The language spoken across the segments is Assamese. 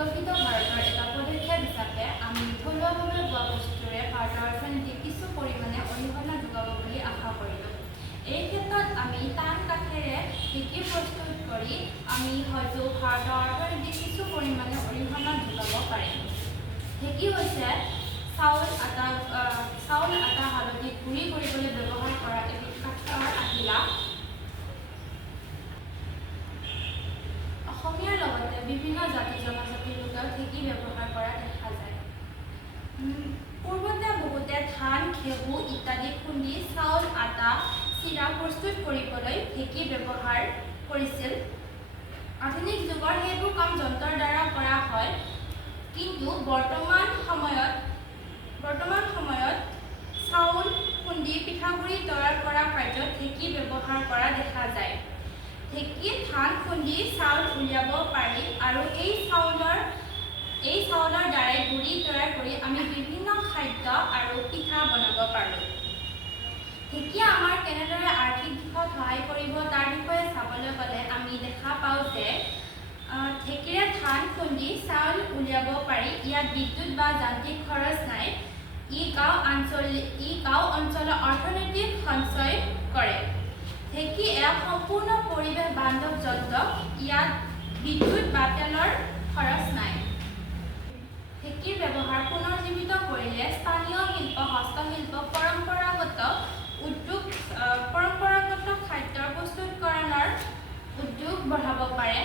বিকশিত ভাৰতৰ এটা পদক্ষেপ হিচাপে আমি থলুৱাভাৱে পোৱা বস্তুৰে ভাৰতৰ অৰ্থনীতিক কিছু পৰিমাণে অৰিহণা যোগাব বুলি আশা কৰিলোঁ। এই ক্ষেত্ৰত আমি টান কাঠেৰে ঢেঁকী প্ৰস্তুত কৰি আমি হয়তো ভাৰতৰ অৰ্থনীতিক কিছু পৰিমাণে অৰিহণা যোগাব পাৰিম। ঢেঁকী হৈছে চাউল, আটা, হালধি গুড়ি কৰিবলৈ ব্যৱহাৰ কৰা এবিধ কাঠৰ আহিলা। অসমীয়াৰ লগতে বিভিন্ন জাতি জনজাতিৰ লোকেও ঢেঁকী ব্যৱহাৰ কৰা দেখা যায়। পূৰ্বতে বহুতে ধান, ঘেঁহু ইত্যাদি খুন্দি চাউল, আটা, চিৰা প্ৰস্তুত কৰিবলৈ ঢেঁকী ব্যৱহাৰ কৰিছিল। আধুনিক যুগৰ সেইবোৰ কাম যন্ত্ৰৰ দ্বাৰা কৰা হয়, কিন্তু বৰ্তমান সময়ত চাউল খুন্দি পিঠাগুড়ি তৈয়াৰ কৰা কাৰ্যত ঢেঁকী ব্যৱহাৰ কৰা দেখা যায়। ঢেঁকীত ধান খুন্দি চাউল উলিয়াব পাৰি আৰু এই চাউলৰ দ্বাৰাই গুড়ি তৈয়াৰ কৰি আমি বিভিন্ন খাদ্য আৰু পিঠা বনাব পাৰোঁ। ঢেঁকীয়ে আমাৰ কেনেদৰে আৰ্থিক দিশত সহায় কৰিব তাৰ বিষয়ে চাবলৈ গ'লে আমি দেখা পাওঁ যে ঢেঁকীৰে ধান খুন্দি চাউল উলিয়াব পাৰি। ইয়াত বিদ্যুৎ বা যান্ত্ৰিক খৰচ নাই। ই গাঁও অঞ্চলৰ অৰ্থনৈতিক সঞ্চয় কৰে। ঢেঁকী এক সম্পূৰ্ণ পৰিৱেশ বান্ধৱ যন্ত্ৰ। ইয়াত বিদ্যুৎ বা তেলৰ খৰচ নাই। ঢেঁকীৰ ব্যৱহাৰ পুনৰুজ্জীৱিত কৰিলে স্থানীয় শিল্প, হস্তশিল্প, পৰম্পৰাগত খাদ্য প্ৰস্তুতকৰণৰ উদ্যোগ বঢ়াব পাৰে।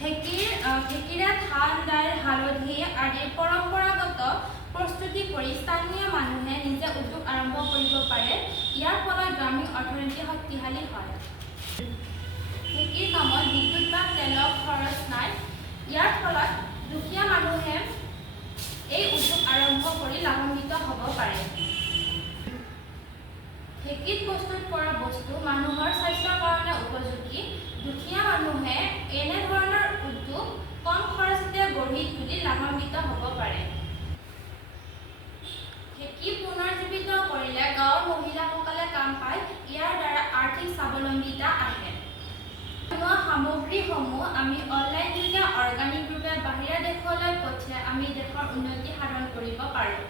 ঢেঁকীৰে ধান, দাইল, হালধি আদিৰ পৰম্পৰাগত প্ৰস্তুতি কৰি স্থানীয় মানুহে নিজে উদ্যোগ আৰম্ভ কৰিব পাৰে। ইয়াৰ ফলত গ্ৰামীণ অৰ্থনীতি শক্তিশালী হয়। ঢেঁকীৰ কামত বিদ্যুৎ বা তেলৰ খৰচ নাই। ইয়াৰ ফলত দুখীয়া মানুহে এই উদ্যোগ আৰম্ভ কৰি লাভান্বিত হ'ব পাৰে। ঢেঁকীত প্ৰস্তুত কৰা বস্তু মানুহৰ স্বাস্থ্যৰ কাৰণে উপযোগী। দুখীয়া মানুহে এনেধৰণৰ উদ্যোগ কম খৰচতে গঢ়ি তুলি লাভান্বিত হ'ব পাৰে। ঢেঁকী পুনৰুজ্জীৱিত কৰিলে গাঁৱৰ মহিলাসকলে কাম পায়। ইয়াৰ দ্বাৰা আৰ্থিক স্বাৱলম্বিতা আহে। বনোৱা সামগ্ৰীসমূহ আমি অনলাইন যোগে অৰ্গেনিক ৰূপে বাহিৰা দেশলৈ পঠিয়াই আমি দেশৰ উন্নতি সাধন কৰিব পাৰোঁ।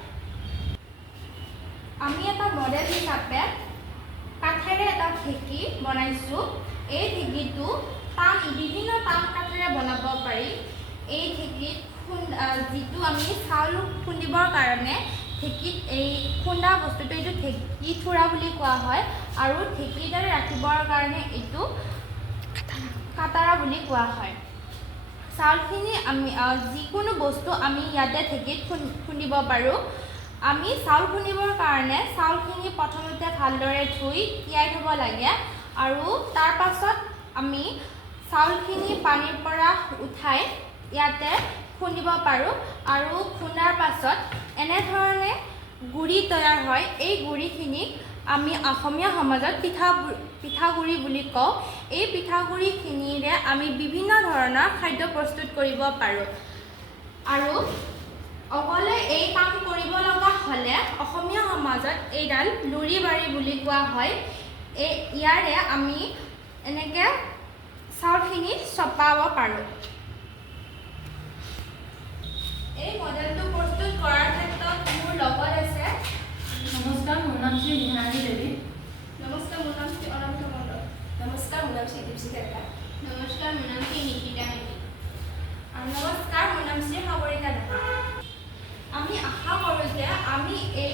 আমি এটা মডেল হিচাপে কাঠেৰে এটা ঢেঁকী বনাইছোঁ। এই ঢেঁকীটো বিভিন্ন টান কাঠেৰে বনাব পাৰি। এই ঢেঁকীত যিটো আমি চাউল খুন্দিবৰ কাৰণে ঢেঁকীত এই খুন্দা বস্তুটো এইটো ঢেঁকী থোৰা বুলি কোৱা হয় আৰু ঢেঁকীৰ দৰে ৰাখিবৰ কাৰণে এইটো কাটাৰা বুলি কোৱা হয়। চাউলখিনি আমি যিকোনো বস্তু আমি ইয়াতে ঢেঁকীত খুন্দিব পাৰোঁ। আমি চাউল খুন্দিবৰ কাৰণে চাউলখিনি প্ৰথমতে ভালদৰে ধুই তিয়াই থ'ব লাগে আৰু তাৰ পাছত আমি চাউলখিনি পানীৰ পৰা উঠাই ইয়াতে খুন্দিব পাৰোঁ আৰু খুন্দাৰ পাছত এনেধৰণে গুড়ি তৈয়াৰ হয়। এই গুড়িখিনিক আমি অসমীয়া সমাজত পিঠাগুড়ি বুলি কওঁ। এই পিঠাগুড়িখিনিৰে আমি বিভিন্ন ধৰণৰ খাদ্য প্ৰস্তুত কৰিব পাৰোঁ আৰু অকলে এই কাম কৰিব লগা হ'লে অসমীয়া সমাজত এইডাল লুৰি বাৰী বুলি কোৱা হয়। ইয়াৰে আমি এনেকৈ চাউলখিনি চপাব পাৰোঁ। এই মডেলটো প্ৰস্তুত কৰাৰ ক্ষেত্ৰত মোৰ লগত আছে। নমস্কাৰ, মোৰ নাম শ্ৰী নিহাৰী দেৱী। নমস্কাৰ, মোৰ নাম শ্ৰী অনন্ত মণ্ডল। নমস্কাৰ, মোৰ নাম শ্ৰী দীপশিখা ডেকা। নমস্কাৰ, মোৰ নাম শ্ৰী নিকিতা নেকি। নমস্কাৰ, মোৰ নাম শ্ৰী সাগৰিকা ডেকা। আমি আশা কৰোঁ যে আমি এই